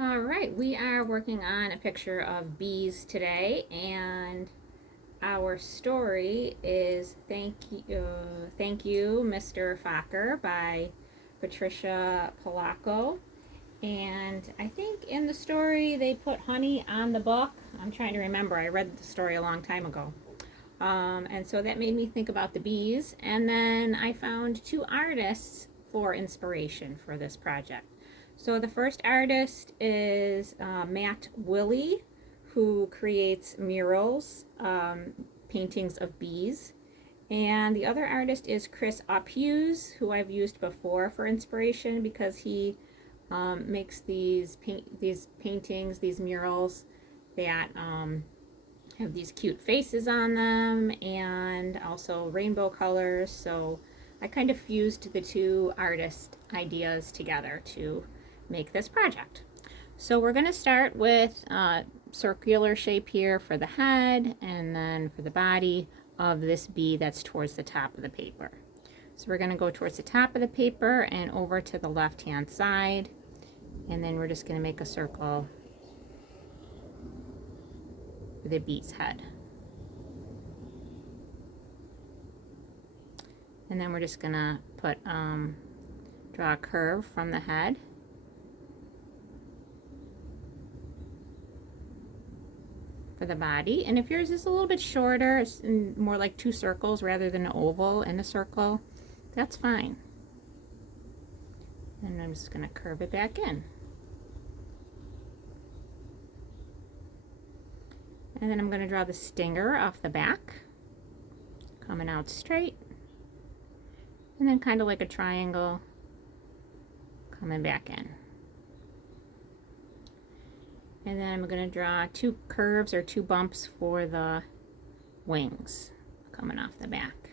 All right, we are working on a picture of bees today, and our story is Thank You, Mr. Fokker by Patricia Polacco. And I think in the story they put honey on the book. I'm trying to remember, I read the story a long time ago. And so that made me think about the bees. And then I found two artists for inspiration for this project. So the first artist is Matt Willie, who creates murals, paintings of bees. And the other artist is Chris Uphughes, who I've used before for inspiration because he makes these paintings, these murals that have these cute faces on them and also rainbow colors. So I kind of fused the two artist ideas together to make this project. So we're going to start with a circular shape here for the head and then for the body of this bee that's towards the top of the paper. So we're going to go towards the top of the paper and over to the left hand side, and then we're just going to make a circle for the bee's head. And then we're just going to draw a curve from the head. For the body, and if yours is a little bit shorter, it's more like two circles rather than an oval and a circle, that's fine. And I'm just going to curve it back in. And then I'm going to draw the stinger off the back, coming out straight, and then kind of like a triangle coming back in. And then I'm going to draw two curves or two bumps for the wings coming off the back.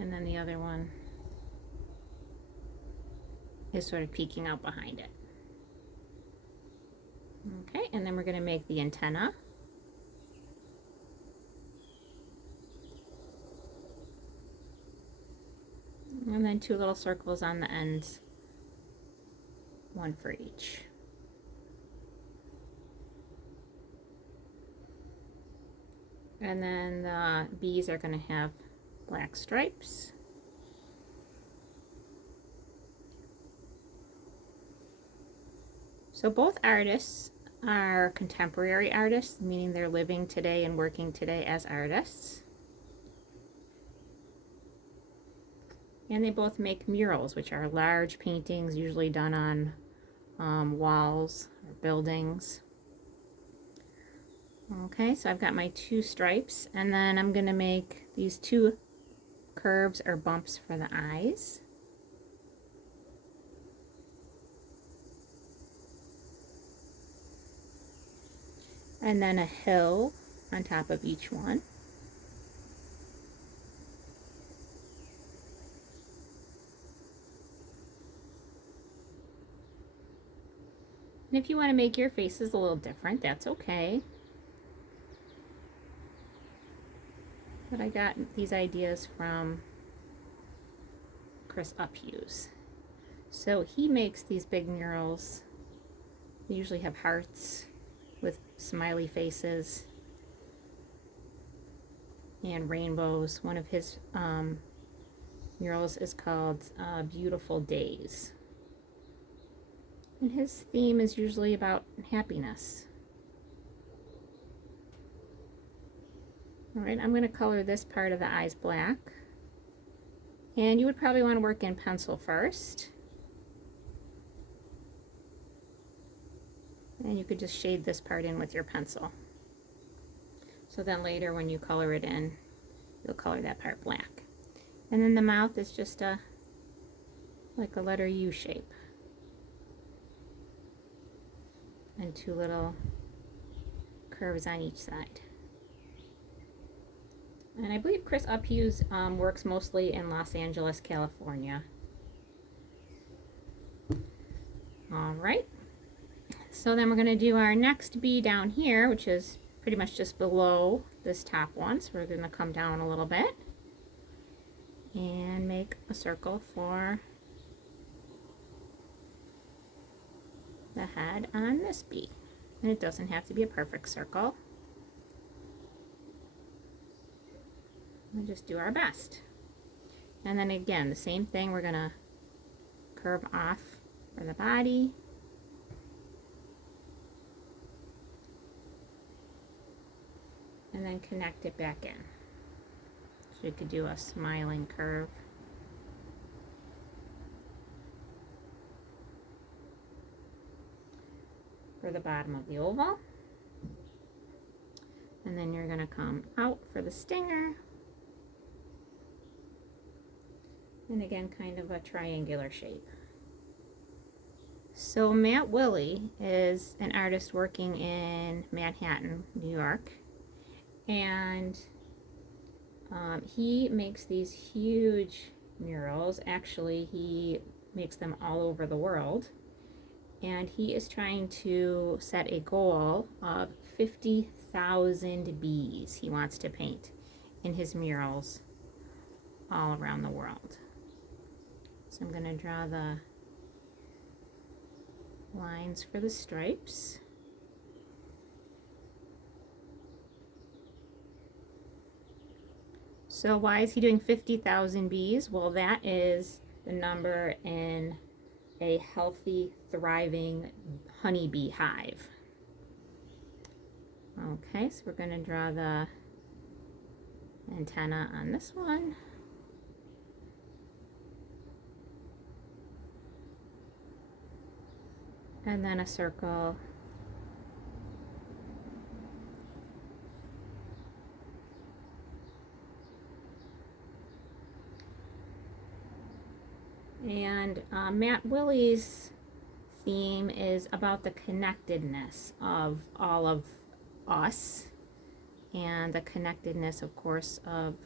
And then the other one is sort of peeking out behind it. Okay, and then we're going to make the antenna. And then two little circles on the ends, one for each. And then the bees are going to have black stripes. So both artists are contemporary artists, meaning they're living today and working today as artists. And they both make murals, which are large paintings usually done on walls or buildings. Okay, so I've got my two stripes, and then I'm going to make these two curves or bumps for the eyes. And then a hill on top of each one. And if you want to make your faces a little different, that's okay. But I got these ideas from Chris Uphughes. So he makes these big murals. They usually have hearts with smiley faces and rainbows. One of his murals is called Beautiful Days. And his theme is usually about happiness. All right, I'm going to color this part of the eyes black. And you would probably want to work in pencil first. And you could just shade this part in with your pencil. So then later when you color it in, you'll color that part black. And then the mouth is just like a letter U shape. And two little curves on each side. And I believe Chris Uphughes works mostly in Los Angeles, California. All right. So then we're going to do our next bee down here, which is pretty much just below this top one. So we're going to come down a little bit. and make a circle for the head on this bee. And it doesn't have to be a perfect circle. We'll just do our best. And then again, the same thing, we're gonna curve off for the body. And then connect it back in. So you could do a smiling curve. For the bottom of the oval. And then you're gonna come out for the stinger. And again, kind of a triangular shape. So Matt Willie is an artist working in Manhattan, New York. And he makes these huge murals. Actually, he makes them all over the world. And he is trying to set a goal of 50,000 bees he wants to paint in his murals all around the world. So I'm going to draw the lines for the stripes. So why is he doing 50,000 bees? Well, that is the number in a healthy, thriving honeybee hive. Okay, so we're going to draw the antenna on this one. And then a circle. And Matt Willie's theme is about the connectedness of all of us and the connectedness, of course, of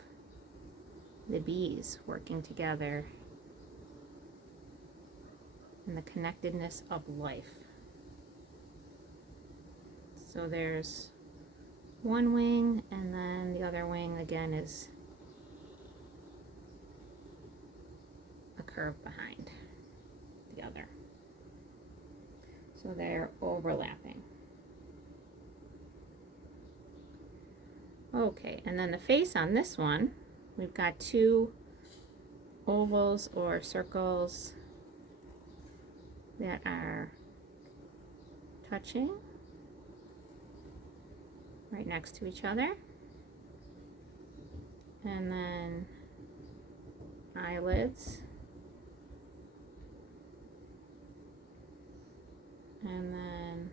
the bees working together and the connectedness of life. So there's one wing, and then the other wing again is a curve behind the other. So they're overlapping. Okay, and then the face on this one, we've got two ovals or circles that are touching right next to each other. And then eyelids. And then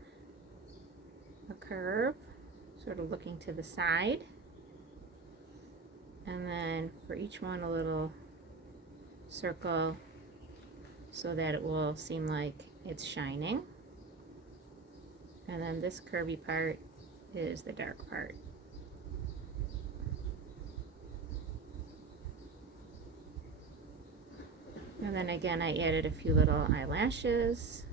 a curve, sort of looking to the side. And then for each one, a little circle so that it will seem like it's shining. And then this curvy part is the dark part. And then again, I added a few little eyelashes.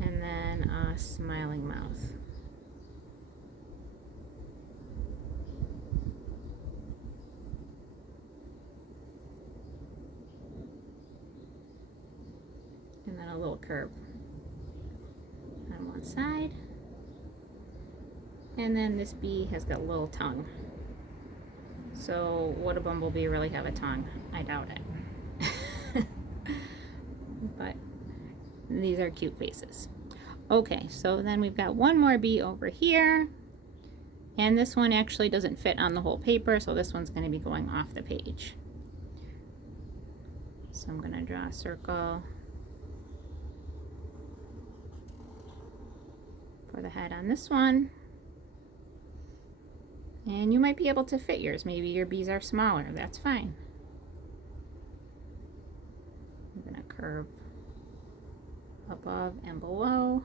And then a smiling mouth. And then a little curve on one side. And then this bee has got a little tongue. So would a bumblebee really have a tongue? I doubt it. But these are cute faces. Okay, so then we've got one more bee over here. And this one actually doesn't fit on the whole paper, so this one's going to be going off the page. So I'm going to draw a circle for the head on this one. And you might be able to fit yours. Maybe your bees are smaller. That's fine. I'm going to curve above and below.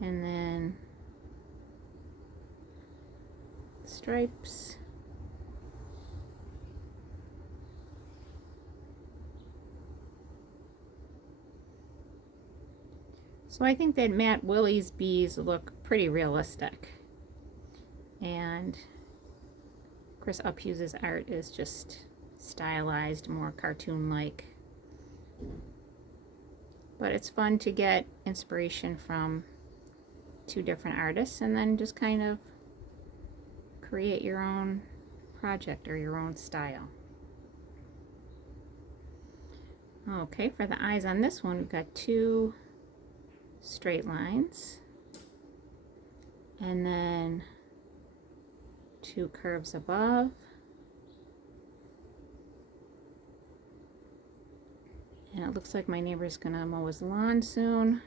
And then stripes. So I think that Matt Willie's bees look pretty realistic. And Chris Uphughes' art is just stylized, more cartoon-like. But it's fun to get inspiration from two different artists and then just kind of create your own project or your own style. Okay, for the eyes on this one, we've got 2 straight lines and then 2 curves above. And it looks like my neighbor's gonna mow his lawn soon.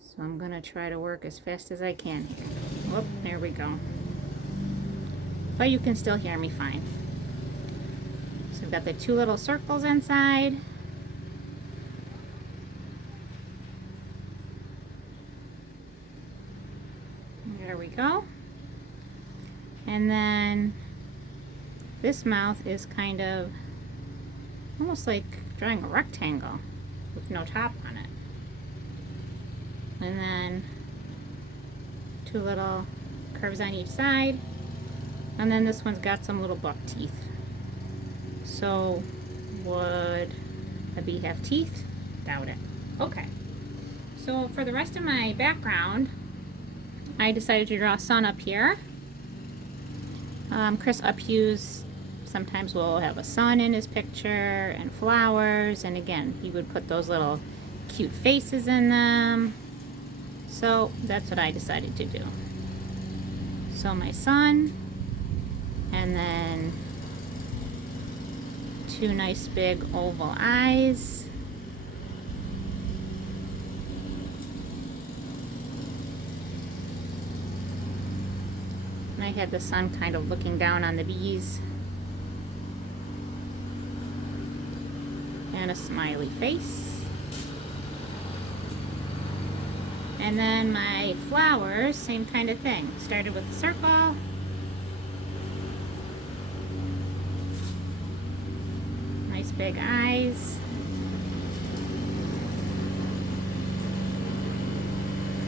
So I'm gonna try to work as fast as I can here. Whoop, there we go. But you can still hear me fine. So we've got the 2 little circles inside. There we go. And then this mouth is kind of almost like drawing a rectangle with no top on it. And then 2 little curves on each side. And then this one's got some little buck teeth. So would a bee have teeth? Doubt it. Okay. So for the rest of my background, I decided to draw a sun up here. Chris Uphughes sometimes will have a sun in his picture and flowers, and again, he would put those little cute faces in them. So that's what I decided to do. So my sun, and then 2 nice big oval eyes. And I had the sun kind of looking down on the bees. And a smiley face. And then my flowers, same kind of thing. Started with a circle. Nice big eyes.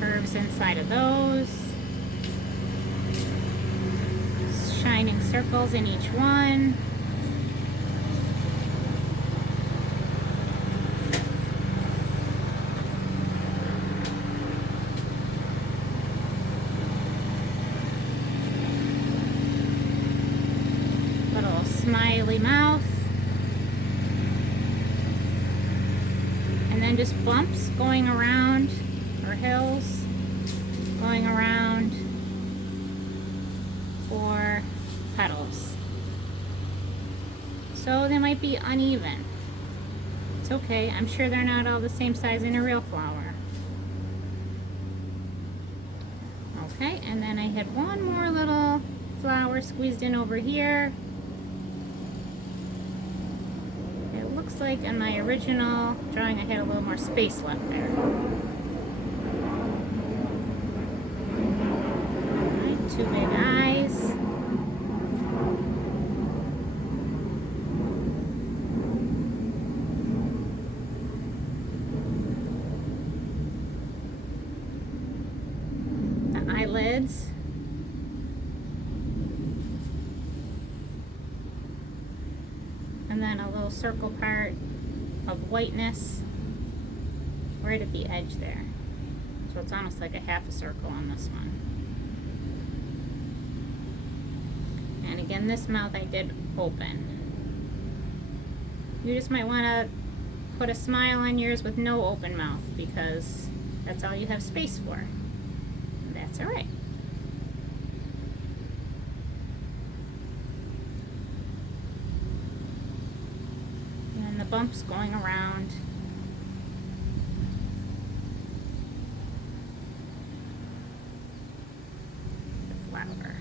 Curves inside of those. Shining circles in each one. Little smiley mouth. And then just bumps going around, or hills going around 4 petals. So they might be uneven. It's okay. I'm sure they're not all the same size in a real flower. Okay, and then I had one more little flower squeezed in over here. It looks like in my original drawing I had a little more space left there. Alright, 2 big eyes. Eyelids. And then a little circle part of whiteness right at the edge there. So it's almost like a half a circle on this one. And again, this mouth I did open. You just might want to put a smile on yours with no open mouth because that's all you have space for. That's all right. And the bumps going around. The flower.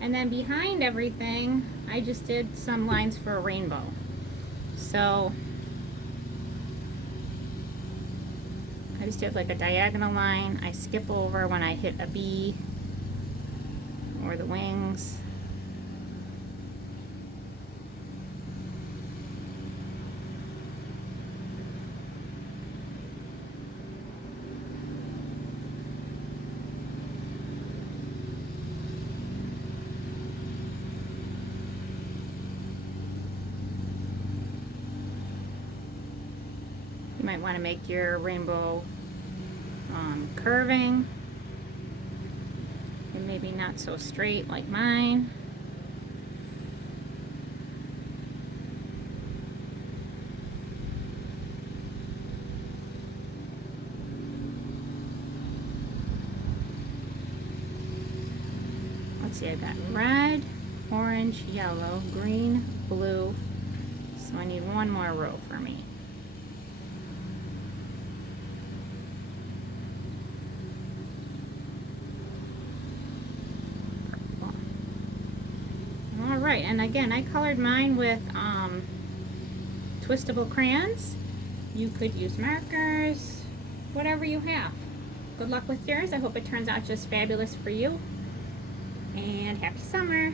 And then behind everything, I just did some lines for a rainbow. So I just did like a diagonal line. I skip over when I hit a bee or the wings. might want to make your rainbow curving and maybe not so straight like mine. Let's see, I've got red, orange, yellow, green, blue, so I need one more row for me. Alright, and again, I colored mine with twistable crayons. You could use markers, whatever you have. Good luck with yours. I hope it turns out just fabulous for you. And happy summer!